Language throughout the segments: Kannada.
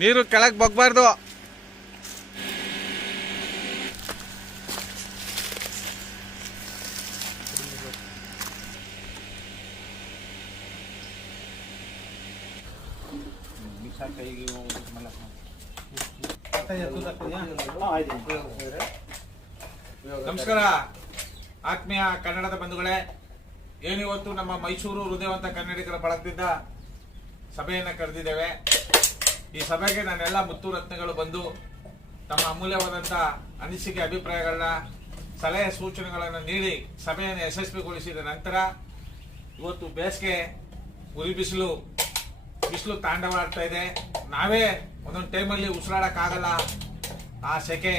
ನೀರು ಕೆಳಗೆ ಬಗ್ಬಾರ್ದು. ನಮಸ್ಕಾರ. ಆತ್ಮೀಯ ಕನ್ನಡದ ಬಂಧುಗಳೇ, ಏನಿವತ್ತು ನಮ್ಮ ಮೈಸೂರು ಹೃದಯವಂತ ಕನ್ನಡಿಗರ ಬಳಗದಿಂದ ಸಭೆಯನ್ನು ಕರೆದಿದ್ದೇವೆ. ಈ ಸಭೆಗೆ ನನ್ನೆಲ್ಲ ಮುತ್ತು ರತ್ನಗಳು ಬಂದು ತಮ್ಮ ಅಮೂಲ್ಯವಾದಂಥ ಅನಿಸಿಕೆ ಅಭಿಪ್ರಾಯಗಳನ್ನ, ಸಲಹೆ ಸೂಚನೆಗಳನ್ನು ನೀಡಿ ಸಭೆಯನ್ನು ಯಶಸ್ವಿಗೊಳಿಸಿದ ನಂತರ ಇವತ್ತು ಬೇಸಿಗೆ ಉರಿ ಬಿಸಿಲು ಬಿಸಿಲು ತಾಂಡವಾಡ್ತಾ ಇದೆ. ನಾವೇ ಒಂದೊಂದು ಟೈಮಲ್ಲಿ ಉಸಿರಾಡೋಕ್ಕಾಗಲ್ಲ. ಆ ಸೆಕೆ,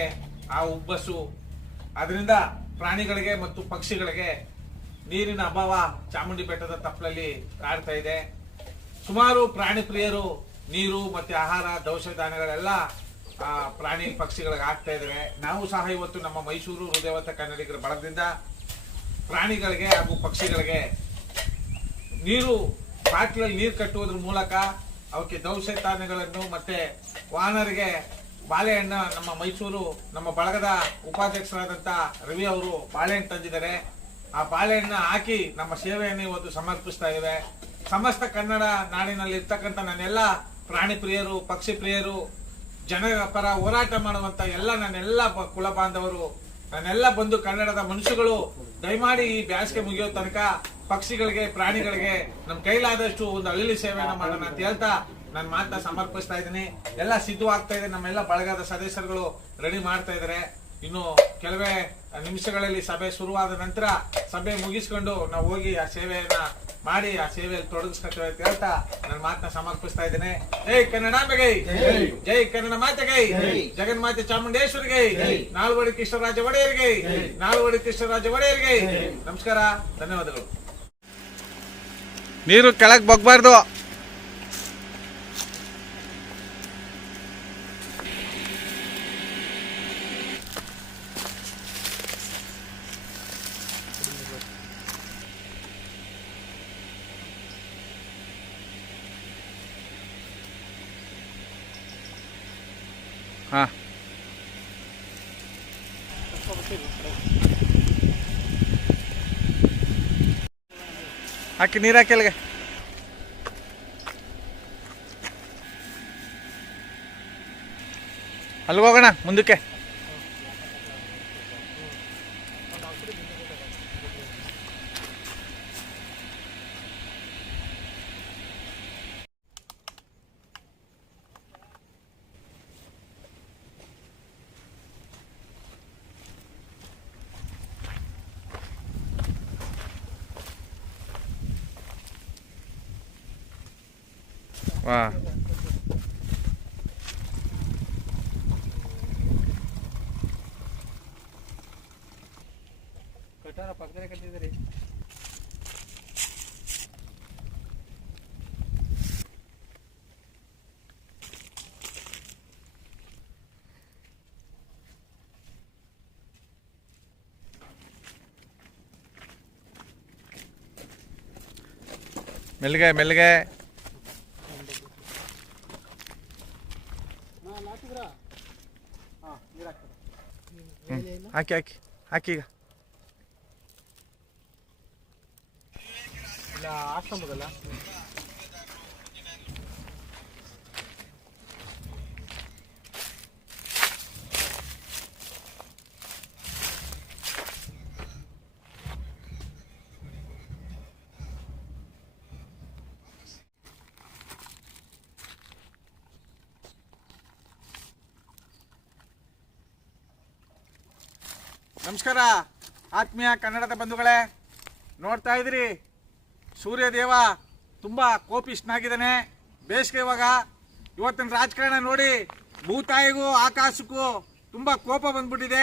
ಆ ಉಬ್ಬಸ್ಸು ಅದರಿಂದ ಪ್ರಾಣಿಗಳಿಗೆ ಮತ್ತು ಪಕ್ಷಿಗಳಿಗೆ ನೀರಿನ ಅಭಾವ ಚಾಮುಂಡಿ ಬೆಟ್ಟದ ತಪ್ಪಲಲ್ಲಿ ಕಾಡ್ತಾ ಇದೆ. ಸುಮಾರು ಪ್ರಾಣಿ ಪ್ರಿಯರು ನೀರು ಮತ್ತೆ ಆಹಾರ, ದವಸ ಧಾನ್ಯಗಳೆಲ್ಲ ಪ್ರಾಣಿ ಪಕ್ಷಿಗಳಿಗೆ ಆಗ್ತಾ ಇದ್ದಾರೆ ನಾವು ಸಹ ಇವತ್ತು ನಮ್ಮ ಮೈಸೂರು ಹೃದಯವಂತ ಕನ್ನಡಿಗರ ಬಳಗದಿಂದ ಪ್ರಾಣಿಗಳಿಗೆ ಹಾಗೂ ಪಕ್ಷಿಗಳಿಗೆ ನೀರು ಬಾಟ್ಲಲ್ಲಿ ನೀರು ಕಟ್ಟುವುದ್ರ ಮೂಲಕ ಅವಕ್ಕೆ ದವಸ ಧಾನ್ಯಗಳನ್ನು ಮತ್ತೆ ವಾಹನರಿಗೆ ಬಾಳೆಹಣ್ಣ ನಮ್ಮ ಮೈಸೂರು, ನಮ್ಮ ಬಳಗದ ಉಪಾಧ್ಯಕ್ಷರಾದಂಥ ರವಿ ಅವರು ಬಾಳೆಹಣ್ಣು ತಂದಿದ್ದಾರೆ. ಆ ಬಾಳೆಹಣ್ಣ ಹಾಕಿ ನಮ್ಮ ಸೇವೆಯನ್ನು ಇವತ್ತು ಸಮರ್ಪಿಸ್ತಾ ಇದ್ದೇವೆ. ಸಮಸ್ತ ಕನ್ನಡ ನಾಡಿನಲ್ಲಿ ಇರ್ತಕ್ಕಂಥ ನನ್ನೆಲ್ಲ ಪ್ರಾಣಿ ಪ್ರಿಯರು, ಪಕ್ಷಿ ಪ್ರಿಯರು, ಜನರ ಪರ ಹೋರಾಟ ಮಾಡುವಂತ ಎಲ್ಲ ನನ್ನೆಲ್ಲ ಕುಲ ಬಾಂಧವರು, ನನ್ನೆಲ್ಲ ಬಂದು ಕನ್ನಡದ ಮನುಷ್ಯಗಳು, ದಯಮಾಡಿ ಈ ಬ್ಯಾಸಿಗೆ ಮುಗಿಯೋ ತನಕ ಪಕ್ಷಿಗಳಿಗೆ, ಪ್ರಾಣಿಗಳಿಗೆ ನಮ್ ಕೈಲಾದಷ್ಟು ಒಂದು ಅಳಿಲಿ ಸೇವೆಯನ್ನು ಮಾಡೋಣ ಅಂತ ಹೇಳ್ತಾ ನನ್ನ ಮಾತನ್ನ ಸಮರ್ಪಿಸ್ತಾ ಇದ್ದೀನಿ. ಎಲ್ಲ ಸಿದ್ಧವಾಗ್ತಾ ಇದೆ. ನಮ್ಮೆಲ್ಲ ಬಳಗದ ಸದಸ್ಯರುಗಳು ರೆಡಿ ಮಾಡ್ತಾ ಇದ್ದಾರೆ. ಇನ್ನು ಕೆಲವೇ ನಿಮಿಷಗಳಲ್ಲಿ ಸಭೆ ಶುರುವಾದ ನಂತರ ಸಭೆ ಮುಗಿಸ್ಕೊಂಡು ನಾವು ಹೋಗಿ ಆ ಸೇವೆಯನ್ನ ಮಾಡಿ ಆ ಸೇವೆಯಲ್ಲಿ ತೊಡಗಿಸ್ಕೊತೇವೆ ಅಂತ ಹೇಳ್ತಾ ನನ್ನ ಮಾತನ್ನ ಸಮರ್ಪಿಸ್ತಾ ಇದ್ದೇನೆ. ಜೈ ಕನ್ನಡಾಂಬೆಗೆ ಜೈ. ಕನ್ನಡ ಮಾತೆಗೆ. ಜಗನ್ಮಾತೆ ಚಾಮುಂಡೇಶ್ವರಿಗೆ. ನಾಲ್ವಡಿ ಕೃಷ್ಣರಾಜ ಒಡೆಯರಿಗೆ. ನಾಲ್ವಡಿ ಕೃಷ್ಣರಾಜ ಗೈ ನಮಸ್ಕಾರ. ಧನ್ಯವಾದಗಳು. ನೀರು ಕೆಳಗೆ ಬಗ್ಬಾರ್ದು. ಹಾ. ಹಾಕಿ ನೀರು ಹಾಕಿ ಅಲ್ಲಿಗೆ ಅಲ್ಲಿಗೆ ಹೋಗೋಣ ಮುಂದಕ್ಕೆ. ವಾ. ಕಟ್ಟಾರ ಪಕ್ಕದಲ್ಲಿ ಕಟ್ಟಿದ್ರಿ ಹಾಕಿ ಹಾಕಿ ಹಾಕಿ ಈಗ. ಇಲ್ಲ ಆಶ್ರಮದಲ್ಲ ನಮಸ್ಕಾರ, ಆತ್ಮೀಯ ಕನ್ನಡದ ಬಂಧುಗಳೇ. ನೋಡ್ತಾ ಇದ್ರಿ ಸೂರ್ಯ ದೇವ ತುಂಬಾ ಕೋಪಿಷ್ಠನಾಗಿದ್ದಾನೆ. ಬೇಸಿಗೆ ಇವಾಗ, ಇವತ್ತಿನ ರಾಜಕಾರಣ ನೋಡಿ ಭೂತಾಯಿಗೂ ಆಕಾಶಕ್ಕೂ ತುಂಬಾ ಕೋಪ ಬಂದ್ಬಿಟ್ಟಿದೆ.